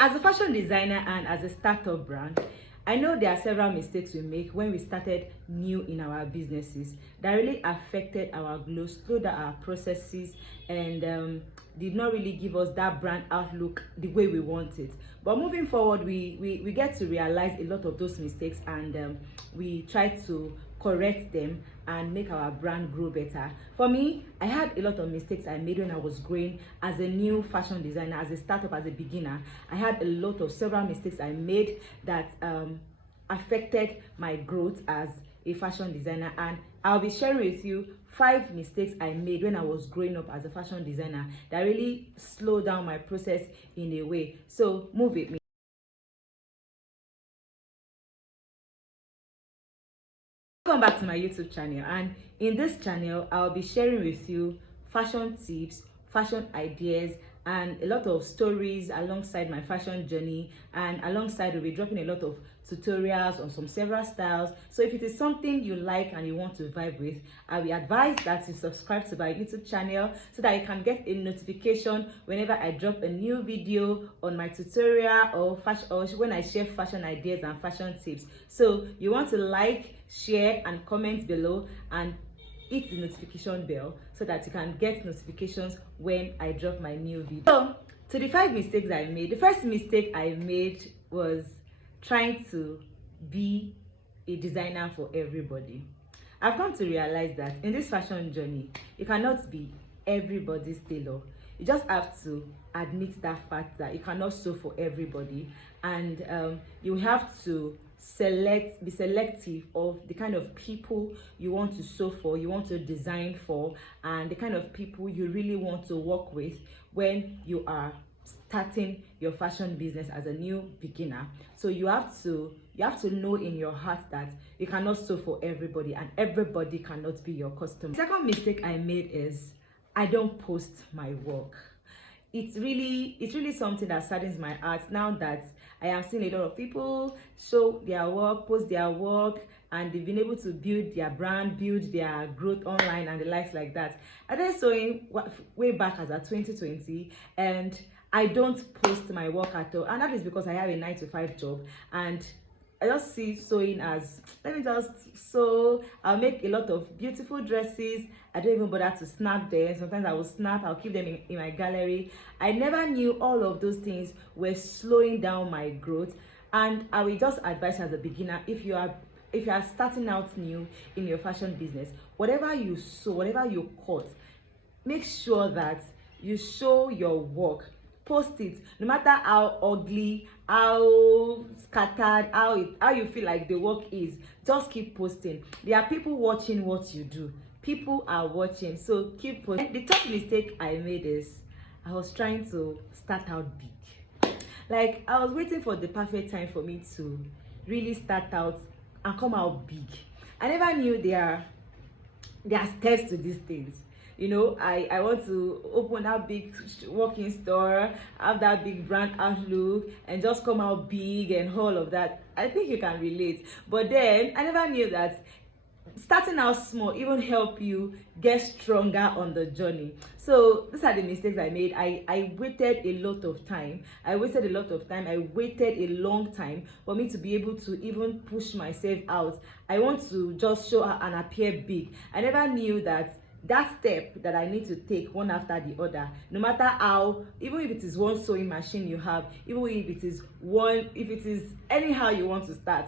As a fashion designer and as a startup brand, I know there are several mistakes we make when we started new in our businesses that really affected our growth, slowed down our processes, and did not really give us that brand outlook the way we want it. But moving forward, we get to realize a lot of those mistakes, and we try to correct them and make our brand grow better. For me, I had a lot of mistakes I made when I was growing as a new fashion designer, as a startup, as a beginner. I had several mistakes I made that affected my growth as a fashion designer, and I'll be sharing with you 5 mistakes I made when I was growing up as a fashion designer that really slowed down my process in a way. So move with me. Welcome back to my YouTube channel, and in this channel I'll be sharing with you fashion tips, fashion ideas, and a lot of stories alongside my fashion journey, and alongside we'll be dropping a lot of tutorials on several styles. So if it is something you like and you want to vibe with, I will advise that you subscribe to my YouTube channel so that you can get a notification whenever I drop a new video on my tutorial or when I share fashion ideas and fashion tips. So you want to like, share, and comment below, and hit the notification bell so that you can get notifications when I drop my new video. So to the 5 mistakes I made, the first mistake I made was trying to be a designer for everybody. I've come to realize that in this fashion journey, you cannot be everybody's tailor. You just have to admit that fact that you cannot sew for everybody, and you have to be selective of the kind of people you want to sew for, you want to design for, and the kind of people you really want to work with when you are starting your fashion business as a new beginner. So you have to know in your heart that you cannot sew for everybody, and everybody cannot be your customer. The second mistake I made is I don't post my work. It's really something that saddens my heart now that I am seeing a lot of people show their work, post their work, and they've been able to build their brand, build their growth online and the likes like that. I started sewing way back as at 2020, and I don't post my work at all, and that is because I have a 9-to-5 job, and I just see sewing as, let me just sew. I'll make a lot of beautiful dresses. I don't even bother to snap them. Sometimes I will snap, I'll keep them in my gallery. I never knew all of those things were slowing down my growth, and I will just advise as a beginner, if you are starting out new in your fashion business, whatever you sew, whatever you cut, make sure that you show your work. Post it, no matter how ugly, how scattered, how you feel like the work is. Just keep posting. There are people watching what you do. People are watching, so keep posting. The third mistake I made is I was trying to start out big. Like, I was waiting for the perfect time for me to really start out and come out big. I never knew there are steps to these things. You know, I want to open that big working store, have that big brand outlook, and just come out big and all of that. I think you can relate. But then I never knew that starting out small even help you get stronger on the journey. So these are the mistakes I made. I waited a lot of time. I waited a long time for me to be able to even push myself out. I want to just show and appear big. I never knew that step that I need to take one after the other, no matter how, even if it is one sewing machine you have, even if it is anyhow you want to start,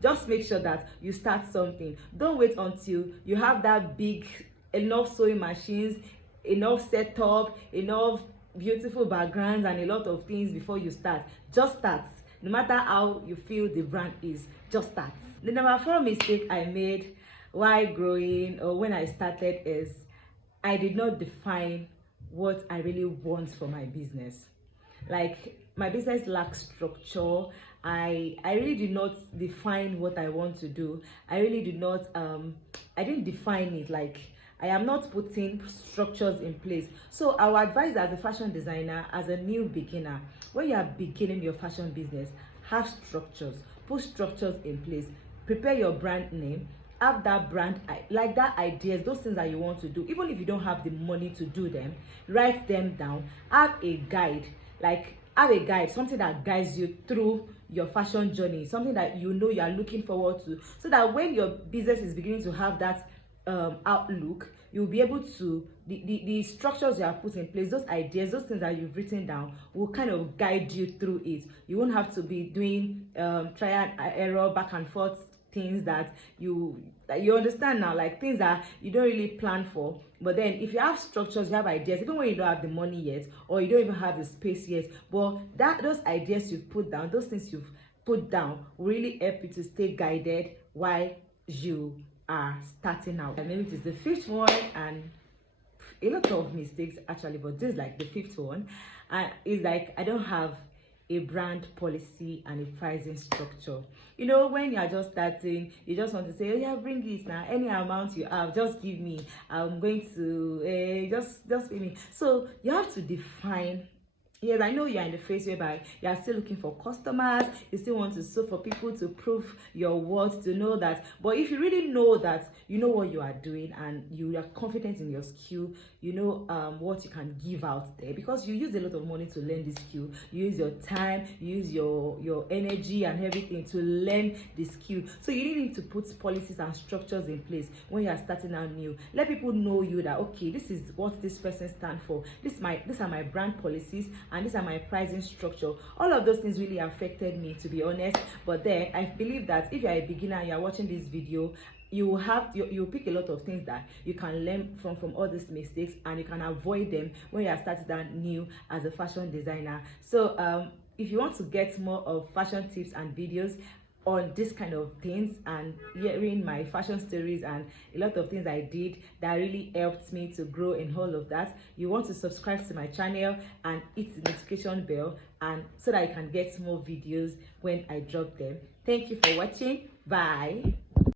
just make sure that you start something. Don't wait until you have that big enough sewing machines, enough setup, enough beautiful backgrounds, and a lot of things before you start. Just start. No matter how you feel the brand is, just start. The number 4 mistake I made while growing or when I started is I did not define what I really want for my business. Like, my business lacks structure. I really did not define what I want to do. I didn't define it. Like, I am not putting structures in place. So I would advise, as a fashion designer, as a new beginner, when you are beginning your fashion business, have structures. Put structures in place. Prepare your brand name. Have that brand, like that ideas, those things that you want to do. Even if you don't have the money to do them, write them down. Have a guide, like have a guide, something that guides you through your fashion journey, something that you know you are looking forward to, so that when your business is beginning to have that outlook, you'll be able to, the structures you have put in place, those ideas, those things that you've written down will kind of guide you through it. You won't have to be doing trial and error, back and forth things that you understand now, like things that you don't really plan for. But then if you have structures, you have ideas, even when you don't have the money yet, or you don't even have the space yet, but those ideas you've put down, those things you've put down will really help you to stay guided while you are starting out. And maybe it is the fifth one, and a lot of mistakes actually, but this is like the fifth one. And it's like, I don't have a brand policy and a pricing structure. You know, when you're just starting, you just want to say, oh yeah, bring this now, any amount you have, just give me, I'm going to just pay me. So you have to define. Yes, I know you're in the phase whereby you are still looking for customers, you still want to sew for people to prove your worth, to know that. But if you really know that you know what you are doing and you are confident in your skill, you know what you can give out there, because you use a lot of money to learn this skill. You use your time, you use your energy and everything to learn the skill. So you really need to put policies and structures in place when you are starting out new. Let people know you that, okay, this is what this person stands for. These are my brand policies, and these are my pricing structure. All of those things really affected me, to be honest. But then I believe that if you're a beginner and you're watching this video, you pick a lot of things that you can learn from all these mistakes, and you can avoid them when you are starting out new as a fashion designer. So if you want to get more of fashion tips and videos on this kind of things, and hearing my fashion stories and a lot of things I did that really helped me to grow in all of that, you want to subscribe to my channel and hit the notification bell, and so that you can get more videos when I drop them. Thank you for watching. Bye.